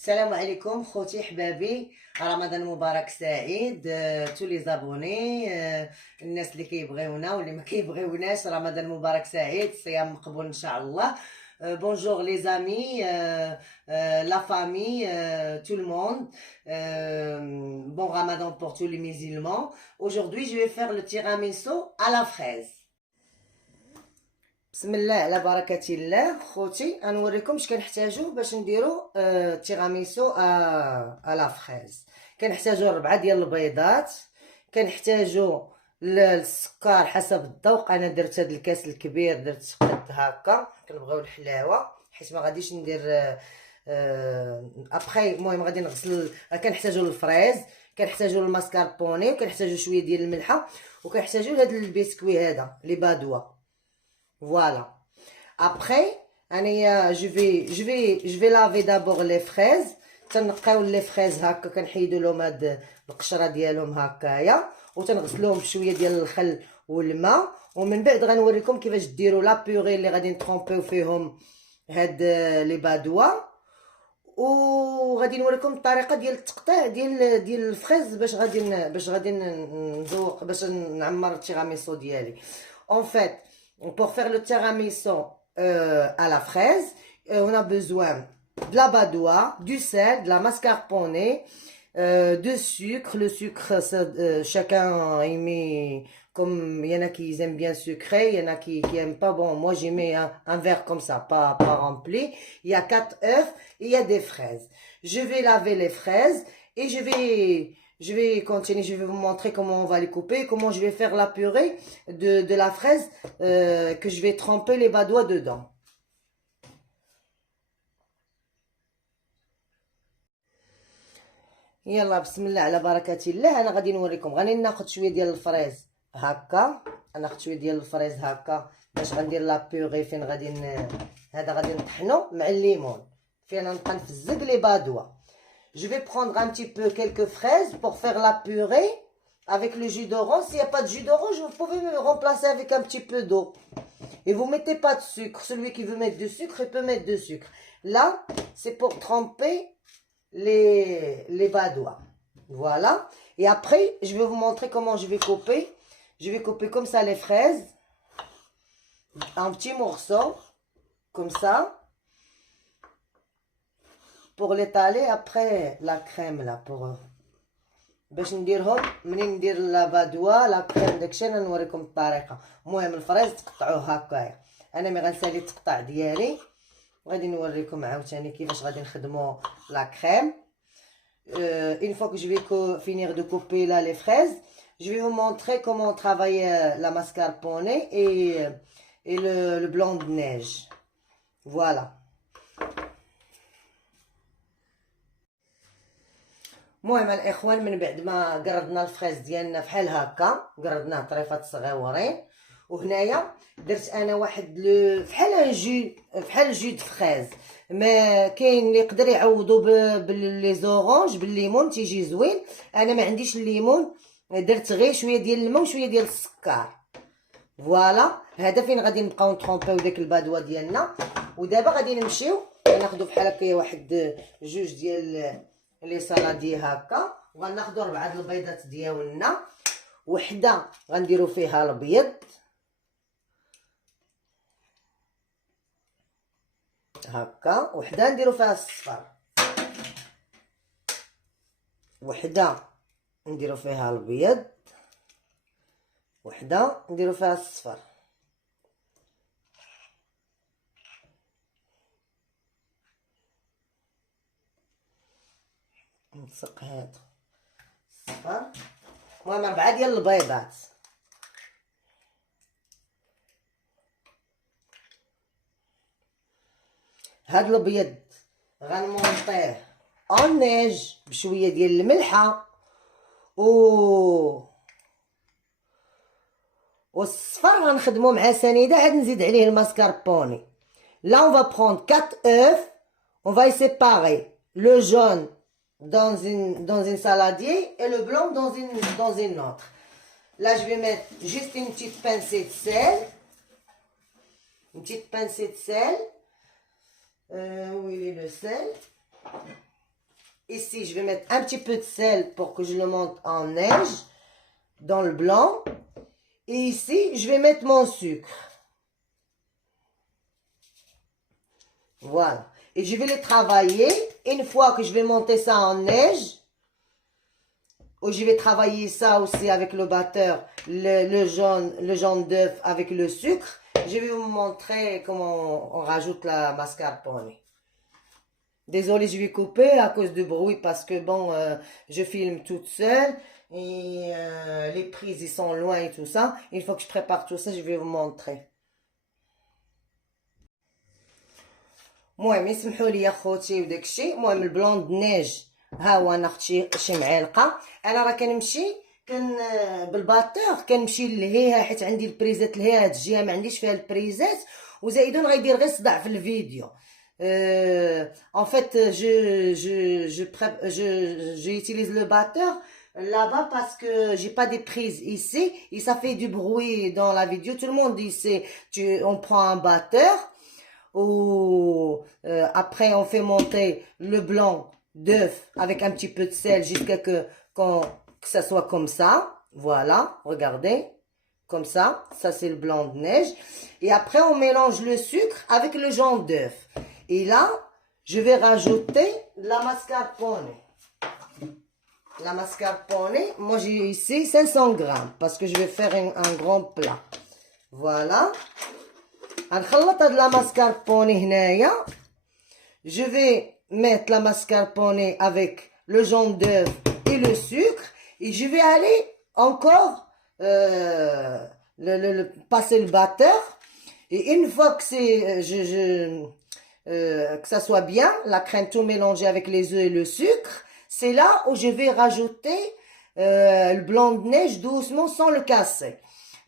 السلام عليكم خوتي حبابي، رمضان مبارك سعيد. تو لي زابوني، الناس اللي كيبغيونا واللي ما كيبغيوناش، رمضان مبارك سعيد، صيام مقبول ان شاء الله. Bonjour les amis, la famille, tout le monde. Bon Ramadan pour tous les musulmans. Aujourd'hui, je vais faire le tiramisu à la fraise. بسم الله على بركة الله. خوتي غنوريكم اش كنحتاجو باش نديرو تيراميسو لا فريز. كنحتاجو 4 ديال البيضات، كنحتاجو السكر حسب الذوق. انا درت هاد الكاس الكبير، درت قد هكا، كنبغيو الحلاوه حيت ما غاديش ندير ابخي. المهم غادي نغسل. كنحتاجو الفريز، كنحتاجو الماسكاربوني، وكنحتاجو شويه ديال الملحه، وكنحتاجو هاد البسكوي هذا لي بادوا. Voilà. Après, je vais laver d'abord les fraises. تنقاو لي فريز هكا، كنحيدو لهم هاد القشره ديالهم هكايا، وتنغسلوهم بشويه ديال الخل والماء. ومن بعد غنوريكم كيفاش ديروا لا بيوري اللي غادي نطرومبيو فيهم هاد لي بادوا. وغادي نوريكم الطريقه ديال التقطيع ديال الفريز باش غادي نزوق، باش نعمر التيراميسو ديالي. En fait, pour faire le tiramisu à la fraise, on a besoin de la badoie, du sel, de la mascarpone, de sucre. Le sucre, chacun y met comme il y en a qui aiment bien sucré, il y en a qui aiment pas. Bon, moi j'ai mis un verre comme ça, pas rempli. Il y a 4 œufs et il y a des fraises. Je vais laver les fraises et je vais continuer, je vais vous montrer comment on va les couper, comment je vais faire la purée de la fraise, que je vais tremper les badois dedans. يلا بسم الله على بركة الله. انا غادي نوريكم، غادي ناخذ شويه ديال الفريز هكا، ناخذ شويه ديال الفريز هكا باش غندير لا بيغي. فين غادي هذا غادي نطحنو مع الليمون، فين نبقى نفزق لي بادوا. Je vais prendre un petit peu quelques fraises pour faire la purée avec le jus d'orange. S'il n'y a pas de jus d'orange, vous pouvez me remplacer avec un petit peu d'eau. Et vous mettez pas de sucre. Celui qui veut mettre du sucre, il peut mettre de sucre. Là, c'est pour tremper les badois. Voilà. Et après, je vais vous montrer comment je vais couper. Je vais couper comme ça les fraises. En petits morceaux. Comme ça. Pour l'étaler après la crème là, pour باش نديرهم منين ندير لا بادوا لا كريم داكشي انا نوريكم الطريقه. المهم الفريز تقطعوه هكايا، انا مي غنسالي التقطاع ديالي، وغادي نوريكم عاوتاني كيفاش غادي نخدموا لا كريم. une fois que je vais finir de couper là les fraises, je vais vous montrer comment travailler la mascarpone et le blanc de neige. Voilà. المهم الاخوان، من بعد ما قردنا الفريز ديالنا بحال هكا، قردناه طريفات صغيورين، وهنايا درت انا واحد بحال جو د فريز. ما كاين اللي يقدر يعوضو باللي زورانج بالليمون تيجي زوين. انا ما عنديش الليمون، درت غير شويه ديال الماء وشويه ديال السكر. فوالا، هذا فين غادي نبقاو نطرومبيو داك البادوا ديالنا. ودابا غادي نمشيو ناخذوا بحال هكا واحد جوج ديال لي سالادي هكا، وغناخدو 4 البيضات ديالنا. وحده غنديرو فيها الابيض هكا، وحده نديرو فيها الصفر، وحده نديرو فيها الابيض، وحده نديرو فيها الصفر. نلصق هذا الصفر. المهم 4 ديال البيضات. هاد الابيض غنمونطيه اون نيج بشويه ديال الملحه، والصفر غنخدمو مع سنيده، عاد نزيد عليه الماسكاربوني. Là on va prendre 4 œufs, on va y séparer le jaune dans une saladier et le blanc dans une autre. Là je vais mettre juste une petite pincée de sel, où il est le sel? Ici, je vais mettre un petit peu de sel pour que je le monte en neige dans le blanc. Et ici, je vais mettre mon sucre. Voilà. Et je vais les travailler. Une fois que je vais monter ça en neige, ou je vais travailler ça aussi avec le batteur, le jaune d'œuf avec le sucre. Je vais vous montrer comment on rajoute la mascarpone. Désolée, je vais couper à cause du bruit parce que bon, je filme toute seule et les prises ils sont loin et tout ça. Une fois que je prépare tout ça, je vais vous montrer. المهم يسمحوا لي اخوتي وداك الشيء. المهم البلون د نيج ها هو. انا اخذت شي معلقه. انا راه كنمشي بالباتور كنمشي للهيها حيت عندي البريزات لهيها. هاد الجهه ما عنديش فيها البريزات وزايدون غيدير غير صداع في الفيديو. En fait, j'utilise le batteur là-bas parce que j'ai pas des prises ici et ça fait du bruit dans la vidéo. Tout le monde dit on prend un batteur ou après on fait monter le blanc d'œuf avec un petit peu de sel jusqu'à que ça soit comme ça. Voilà, regardez, comme ça. Ça c'est le blanc de neige. Et après on mélange le sucre avec le jaune d'œuf. Et là, je vais rajouter la mascarpone. La mascarpone, moi j'ai ici 500 grammes parce que je vais faire un grand plat. Voilà. غنخلط هاد لا mascarpone هنايا. Je vais mettre la mascarpone avec le jaune d'œuf et le sucre. Et je vais aller encore passer le batteur. Et une fois que que ça soit bien, la crème tout mélangée avec les œufs et le sucre, c'est là où je vais rajouter le blanc de neige doucement sans le casser.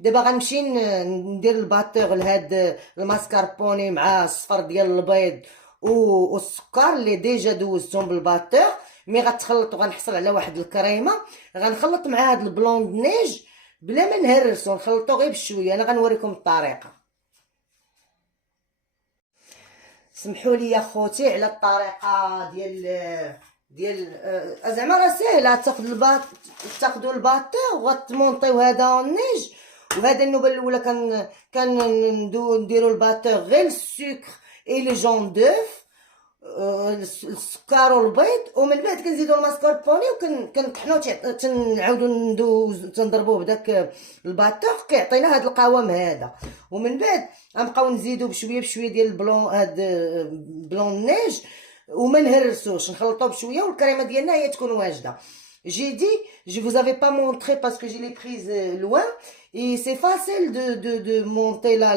دابا غنمشي ندير الباتور لهاد الماسكاربوني مع الصفر ديال البيض والسكر اللي ديجا دوزتهم بالباتور. مي غتخلط وغنحصل على واحد الكريمه. غنخلط مع هاد البلون د نيج بلا ما نهرسو، نخلطو غير بشويه. انا غنوريكم الطريقه. سمحوا لي يا خوتي على الطريقه ديال زعما راه ساهله. تاخذوا الباتور وغتمونطيو هذا النيج. وهذا النوبه الاولى نديروا الباتور غير السكر اي لو جون دوف، السكر والبيض، ومن بعد كنزيدوا الماسكاربوني وكنطحنوا تنعاودوا تنضربوه بداك الباتور كيعطينا هذا القوام هذا. ومن بعد غنبقاو نزيدوا بشويه بشويه ديال البلون، هاد بلون نيج، وما نهرسوش، نخلطوه بشويه والكريمه ديالنا هي تكون واجده. J'ai dit, je vous avais pas montré parce que je l'ai prise loin. Et c'est facile de monter là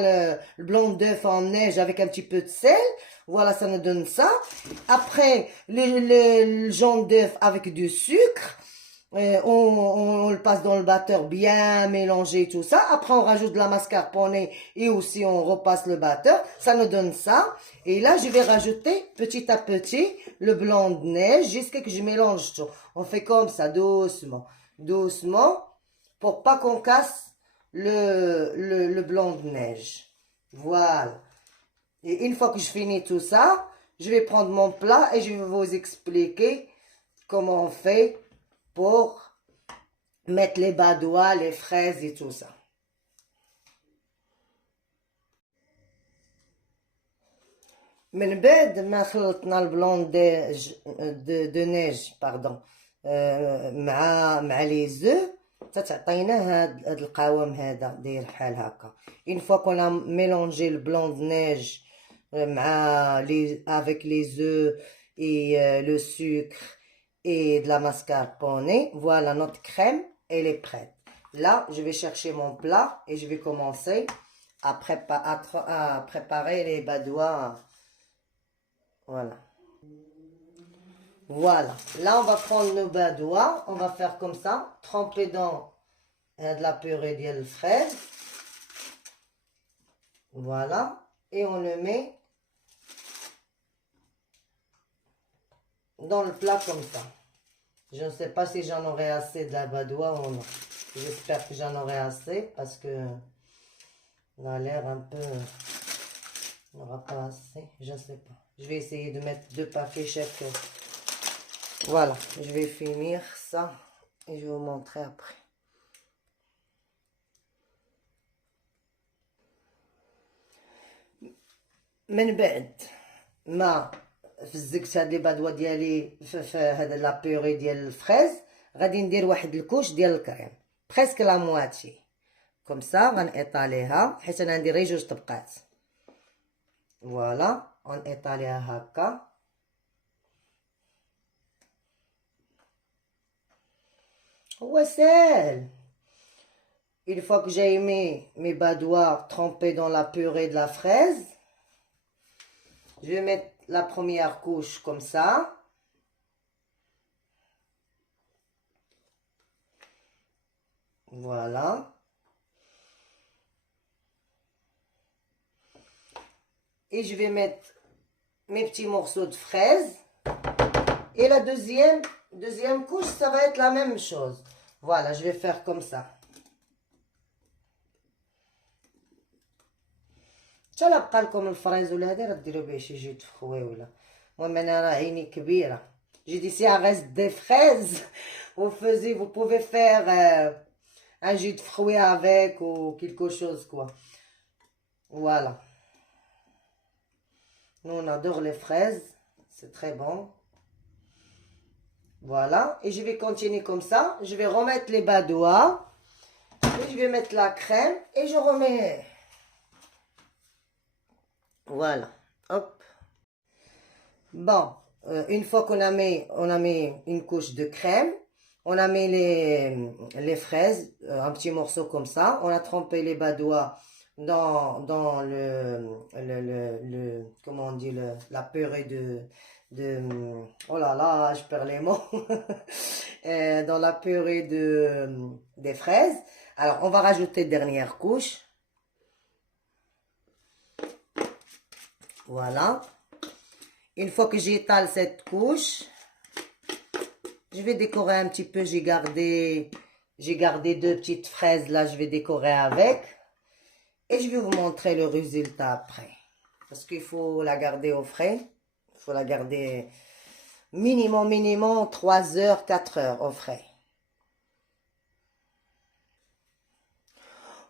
le blanc d'œuf en neige avec un petit peu de sel. Voilà, ça nous donne ça. Après, le jaune d'œuf avec du sucre. On le passe dans le batteur bien mélangé tout ça. Après, on rajoute de la mascarpone et aussi on repasse le batteur. Ça nous donne ça. Et là, je vais rajouter petit à petit le blanc de neige jusqu'à que je mélange tout. On fait comme ça, doucement, doucement, pour pas qu'on casse le blanc de neige. Voilà. Et une fois que je finis tout ça, je vais prendre mon plat et je vais vous expliquer comment on fait pour mettre les badois, les fraises et tout ça. من بعد ما خلطنا البلون دو نيج باردون مع لي زو تعطينا هاد القوام هذا داير بحال هكا. une fois qu'on a mélangé le blanc de neige avec les œufs et le sucre et de la mascarpone, voilà, notre crème elle est prête. Là je vais chercher mon plat et je vais commencer à préparer les badois. Voilà. Voilà. Là, on va prendre nos badois. On va faire comme ça. Tremper dans de la purée de fraises. Voilà. Et on le met dans le plat comme ça. Je ne sais pas si j'en aurai assez de la badois ou non. J'espère que j'en aurai assez parce que on a l'air un peu... On n'aura pas assez. Je ne sais pas. Je vais essayer de mettre 2 paquets chaque Voilà, je vais finir ça et je vais vous montrer après. من بعد ما فزقت هاد لي بادوا ديالي في هاد لا بيوري ديال الفريز، غادي ندير واحد الكوش ديال الكريم بريسك لا مواتشي كوم سا. غنيطاليها حيت انا ندير غير جوج طبقات. فوالا غنيطاليها هكا. هو ساهل. Une fois que j'ai mis mes badois trempés dans la purée de la fraise, je vais mettre la première couche comme ça. Voilà. Et je vais mettre mes petits morceaux de fraises. Et la deuxième couche, ça va être la même chose. Voilà, je vais faire comme ça. حتى لا بقى لكم الفريز ولا هذا راه ديروا به شي جوج تفخوي ولا. المهم انا راه عيني كبيره. J'ai dit si il reste des fraises, vous pouvez faire un jus de fruits avec ou quelque chose quoi. Voilà. Nous on adore les fraises, c'est très bon. Voilà, et je vais continuer comme ça. Je vais remettre les badois. Et je vais mettre la crème et je remets. Voilà, hop. Bon, une fois qu'on a mis une couche de crème, on a mis les fraises, un petit morceau comme ça. On a trempé les badois dans comment on dit, la purée oh là là, je perds les mots. Dans la purée des fraises. Alors, on va rajouter dernière couche. Voilà. Une fois que j'étale cette couche, je vais décorer un petit peu. J'ai gardé deux petites fraises là, je vais décorer avec. Et je vais vous montrer le résultat après. Parce qu'il faut la garder au frais. Il faut la garder minimum 3 heures, 4 heures au frais.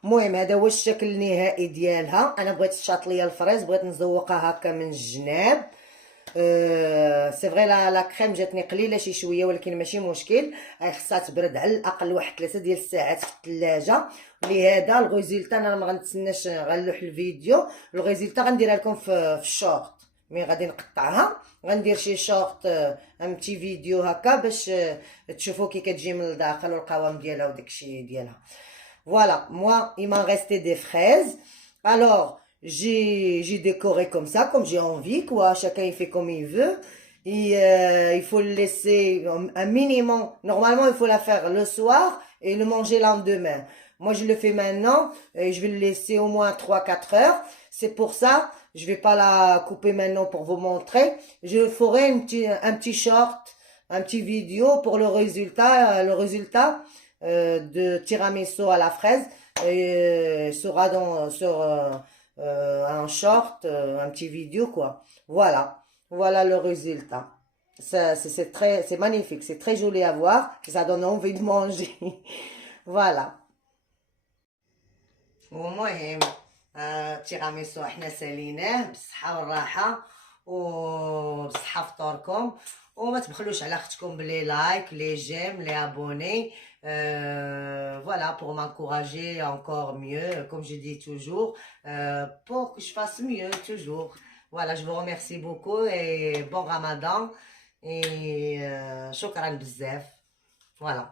المهم هذا هو الشكل النهائي ديالها. انا بغيت الشاطليه الفريز، بغيت نزوقها هكا من الجناب. سي فري لا كريم جاتني قليله شي شويه، ولكن ماشي مشكل. خصها تبرد على الاقل واحد 3 ديال الساعات في الثلاجه. لهذا الريزلتا انا ما غنتسناش غنلوح الفيديو. الريزلتا غنديرها لكم في الشورت، مي غادي نقطعها، غندير شي شورت ان بتي فيديو هكا باش تشوفوا كي كتجي من الداخل والقوام ديالها وداكشي ديالها. Voilà, moi, il m'en restait des fraises. Alors, j'ai décoré comme ça, comme j'ai envie, quoi. Chacun, il fait comme il veut. Et il faut le laisser un minimum. Normalement, il faut la faire le soir et le manger le lendemain. Moi, je le fais maintenant et je vais le laisser au moins 3-4 heures. C'est pour ça, je vais pas la couper maintenant pour vous montrer. Je ferai un petit short, un petit vidéo pour le résultat. De tiramisu à la fraise sera sur un short, un petit vidéo quoi. Voilà le résultat. C'est magnifique, c'est très joli à voir, ça donne envie de manger. Voilà. المهم التيراميسو احنا ساليناه بالصحه والراحه وبصحه فطوركم. وما تبخلوش على اختكم بلي لايك لي جيم لي abonnés. Voilà, pour m'encourager encore mieux, comme je dis toujours, pour que je fasse mieux toujours. Voilà, je vous remercie beaucoup et bon Ramadan et shukran bzaf. Voilà.